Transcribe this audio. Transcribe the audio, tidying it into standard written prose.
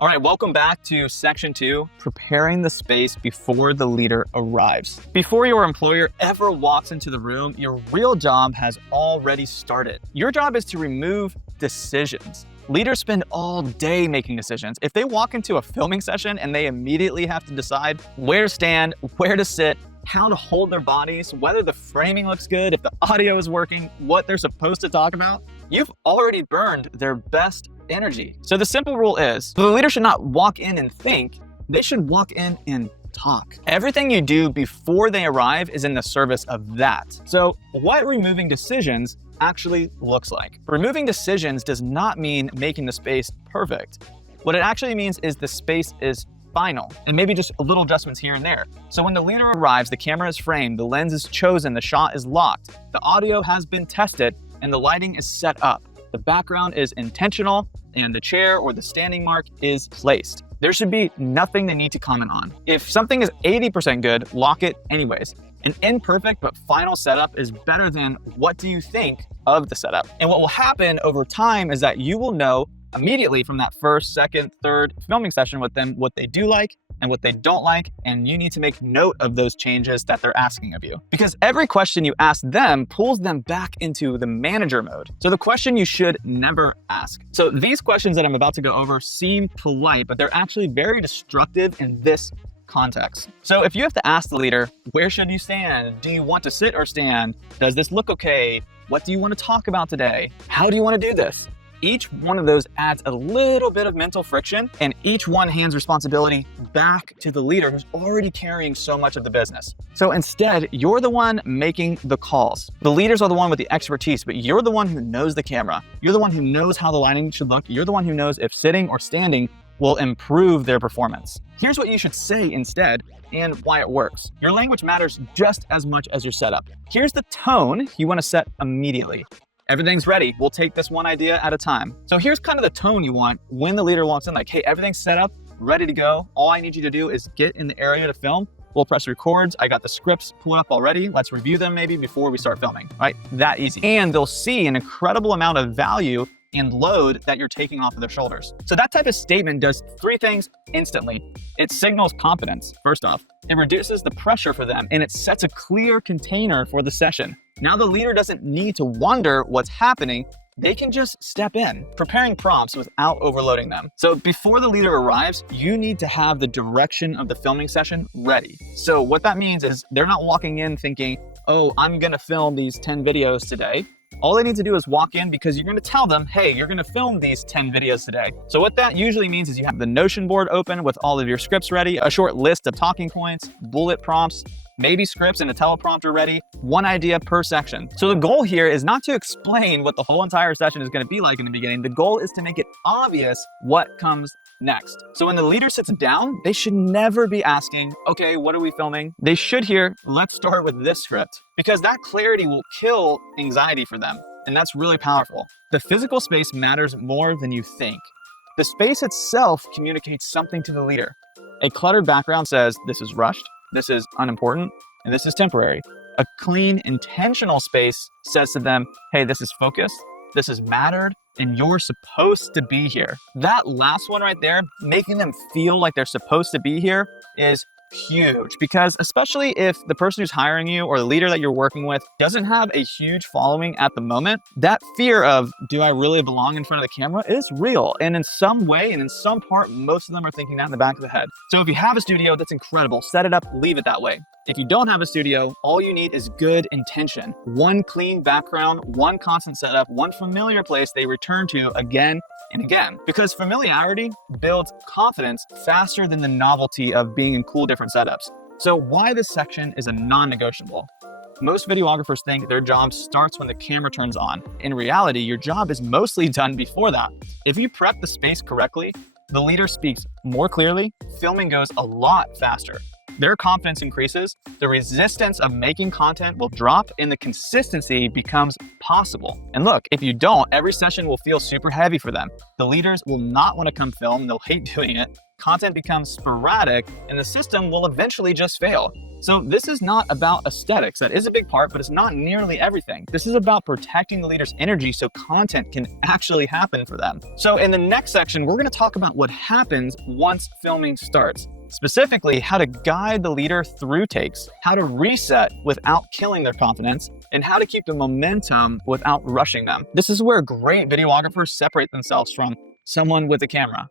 All right, welcome back to section 2, preparing the space before the leader arrives. Before your employer ever walks into the room, your real job has already started. Your job is to remove decisions. Leaders spend all day making decisions. If they walk into a filming session and they immediately have to decide where to stand, where to sit, how to hold their bodies, whether the framing looks good, if the audio is working, what they're supposed to talk about, you've already burned their best energy. So the simple rule is, the leader should not walk in and think, they should walk in and talk. Everything you do before they arrive is in the service of that. So what removing decisions actually looks like. Removing decisions does not mean making the space perfect. What it actually means is the space is final, and maybe just a little adjustments here and there. So when the leader arrives, the camera is framed, the lens is chosen, the shot is locked, the audio has been tested, and the lighting is set up. The background is intentional, and the chair or the standing mark is placed. There should be nothing they need to comment on. If something is 80% good, lock it anyways. An imperfect but final setup is better than what do you think of the setup. And what will happen over time is that you will know immediately from that first, second, third filming session with them what they do like and what they don't like, and you need to make note of those changes that they're asking of you. Because every question you ask them pulls them back into the manager mode. So the question you should never ask. So these questions that I'm about to go over seem polite, but they're actually very destructive in this context. So if you have to ask the leader, where should you stand? Do you want to sit or stand? Does this look okay? What do you want to talk about today? How do you want to do this? Each one of those adds a little bit of mental friction, and each one hands responsibility back to the leader who's already carrying so much of the business. So instead, you're the one making the calls. The leaders are the one with the expertise, but you're the one who knows the camera. You're the one who knows how the lighting should look. You're the one who knows if sitting or standing will improve their performance. Here's what you should say instead and why it works. Your language matters just as much as your setup. Here's the tone you want to set immediately. Everything's ready. We'll take this one idea at a time. So here's kind of the tone you want when the leader walks in, like, hey, everything's set up, ready to go. All I need you to do is get in the area to film. We'll press records. I got the scripts pulled up already. Let's review them maybe before we start filming, right? That easy. And they'll see an incredible amount of value and load that you're taking off of their shoulders. So that type of statement does 3 things instantly. It signals confidence, first off. It reduces the pressure for them, and it sets a clear container for the session. Now the leader doesn't need to wonder what's happening. They can just step in, preparing prompts without overloading them. So before the leader arrives, you need to have the direction of the filming session ready. So what that means is they're not walking in thinking, oh, I'm gonna film these 10 videos today. All they need to do is walk in because you're gonna tell them, hey, you're gonna film these 10 videos today. So what that usually means is you have the Notion board open with all of your scripts ready, a short list of talking points, bullet prompts, maybe scripts and a teleprompter ready, one idea per section. So the goal here is not to explain what the whole entire session is gonna be like in the beginning. The goal is to make it obvious what comes next. So when the leader sits down, they should never be asking, okay, what are we filming? They should hear, let's start with this script, because that clarity will kill anxiety for them. And that's really powerful. The physical space matters more than you think. The space itself communicates something to the leader. A cluttered background says, this is rushed, this is unimportant, and this is temporary. A clean, intentional space says to them, hey, this is focused, this is mattered, and you're supposed to be here. That last one right there, making them feel like they're supposed to be here, is huge, because especially if the person who's hiring you or the leader that you're working with doesn't have a huge following at the moment, that fear of, do I really belong in front of the camera, is real. And in some way and in some part, most of them are thinking that in the back of the head. So if you have a studio, that's incredible. Set it up, leave it that way. If you don't have a studio, all you need is good intention. One clean background, one constant setup, one familiar place they return to again and again. Because familiarity builds confidence faster than the novelty of being in cool different setups. So why this section is a non-negotiable. Most videographers think their job starts when the camera turns on. In reality, your job is mostly done before that. If you prep the space correctly, the leader speaks more clearly, filming goes a lot faster. their confidence increases, the resistance of making content will drop, and the consistency becomes possible. And look, if you don't, every session will feel super heavy for them. The leaders will not want to come film, they'll hate doing it. Content becomes sporadic, and the system will eventually just fail. So this is not about aesthetics. That is a big part, but it's not nearly everything. This is about protecting the leader's energy so content can actually happen for them. So in the next section, we're going to talk about what happens once filming starts. Specifically, how to guide the leader through takes, how to reset without killing their confidence, and how to keep the momentum without rushing them. This is where great videographers separate themselves from someone with a camera.